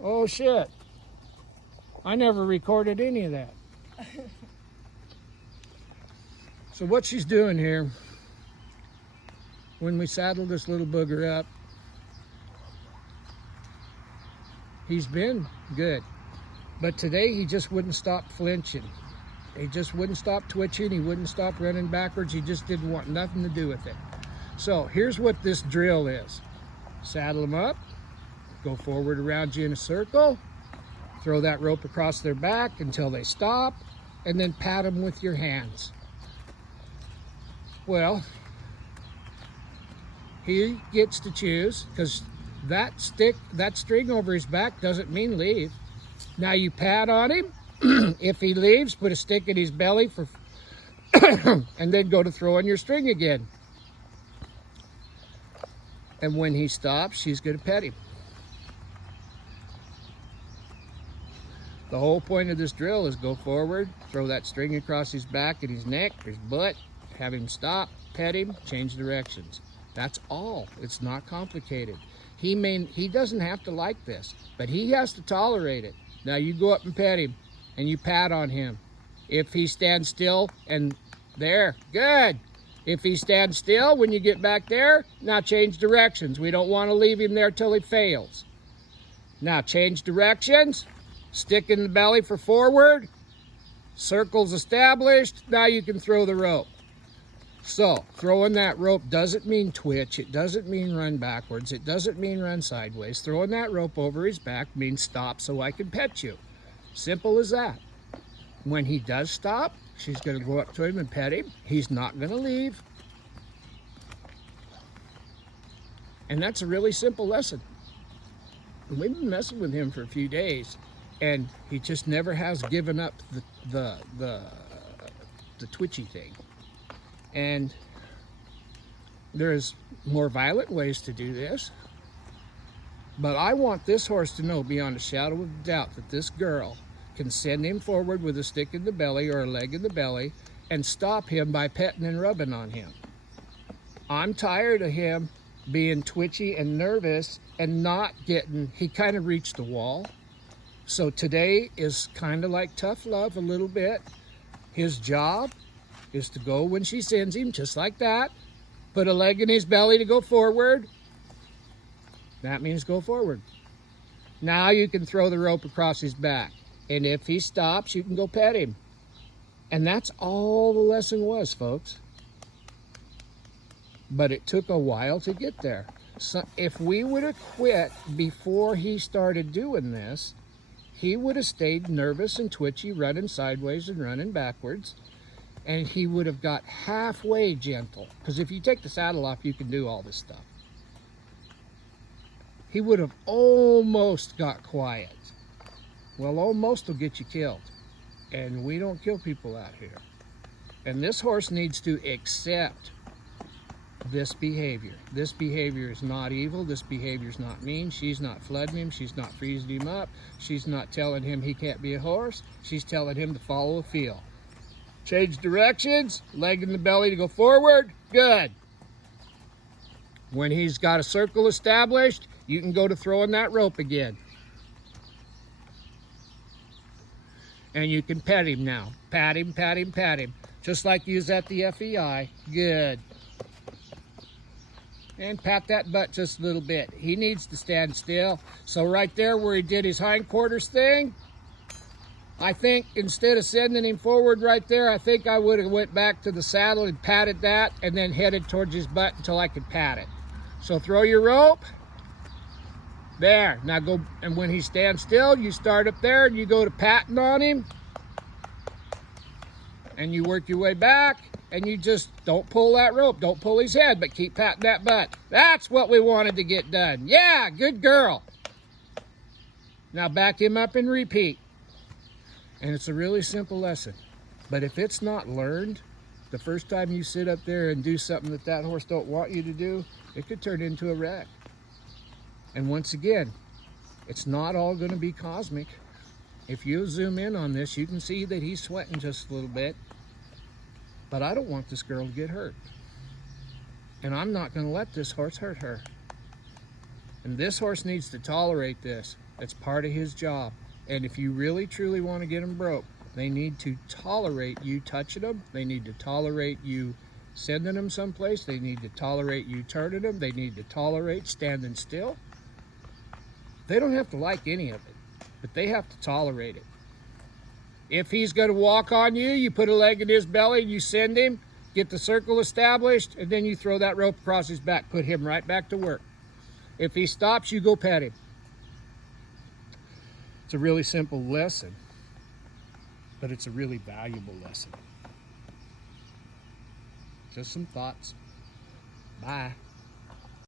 Oh shit. I never recorded any of that. So what she's doing here, when we saddle this little booger up, he's been good. But today he just wouldn't stop flinching. He just wouldn't stop twitching. He wouldn't stop running backwards. He just didn't want nothing to do with it. So here's what this drill is. Saddle them up, go forward around you in a circle, throw that rope across their back until they stop, and then pat them with your hands. Well, he gets to choose, because that string over his back doesn't mean leave. Now you pat on him. If he leaves, put a stick in his belly for and then go to throw on your string again. And when he stops, she's going to pet him. The whole point of this drill is go forward, throw that string across his back and his neck, or his butt, have him stop, pet him, change directions. That's all. It's not complicated. He doesn't have to like this, but he has to tolerate it. Now you go up and pet him, and you pat on him. If he stands still, and there, good. If he stands still when you get back there, now change directions. We don't want to leave him there till he fails. Now change directions, stick in the belly for forward, circles established, now you can throw the rope. So throwing that rope doesn't mean twitch, it doesn't mean run backwards, it doesn't mean run sideways. Throwing that rope over his back means stop so I can pet you. Simple as that. When he does stop, she's going to go up to him and pet him. He's not going to leave. And that's a really simple lesson. We've been messing with him for a few days, and he just never has given up the twitchy thing. And there's more violent ways to do this. But I want this horse to know beyond a shadow of doubt that this girl can send him forward with a stick in the belly or a leg in the belly and stop him by petting and rubbing on him. I'm tired of him being twitchy and nervous and not getting, he kind of reached the wall. So today is kind of like tough love a little bit. His job is to go when she sends him, just like that, put a leg in his belly to go forward. That means go forward. Now you can throw the rope across his back. And if he stops, you can go pet him. And that's all the lesson was, folks. But it took a while to get there. So if we would have quit before he started doing this, he would have stayed nervous and twitchy, running sideways and running backwards. And he would have got halfway gentle. Because if you take the saddle off, you can do all this stuff. He would have almost got quiet. Well, almost will get you killed. And we don't kill people out here. And this horse needs to accept this behavior. This behavior is not evil. This behavior is not mean. She's not flooding him. She's not freezing him up. She's not telling him he can't be a horse. She's telling him to follow a feel. Change directions, leg in the belly to go forward, good. When he's got a circle established, you can go to throwing that rope again. And you can pet him now. Pat him, pat him, pat him. Just like you was at the FEI, good. And pat that butt just a little bit. He needs to stand still. So right there where he did his hindquarters thing, I think instead of sending him forward right there, I think I would have went back to the saddle and patted that and then headed towards his butt until I could pat it. So throw your rope. There. Now go, and when he stands still, you start up there and you go to patting on him. And you work your way back and you just don't pull that rope. Don't pull his head, but keep patting that butt. That's what we wanted to get done. Yeah, good girl. Now back him up and repeat. And it's a really simple lesson. But if it's not learned, the first time you sit up there and do something that horse don't want you to do, it could turn into a wreck. And once again, it's not all going to be cosmic. If you zoom in on this, you can see that he's sweating just a little bit. But I don't want this girl to get hurt. And I'm not going to let this horse hurt her. And this horse needs to tolerate this. It's part of his job. And if you really truly want to get them broke, they need to tolerate you touching them. They need to tolerate you sending them someplace. They need to tolerate you turning them. They need to tolerate standing still. They don't have to like any of it, but they have to tolerate it. If he's going to walk on you, you put a leg in his belly, you send him, get the circle established, and then you throw that rope across his back, put him right back to work. If he stops, you go pet him. It's a really simple lesson, but it's a really valuable lesson. Just some thoughts. Bye.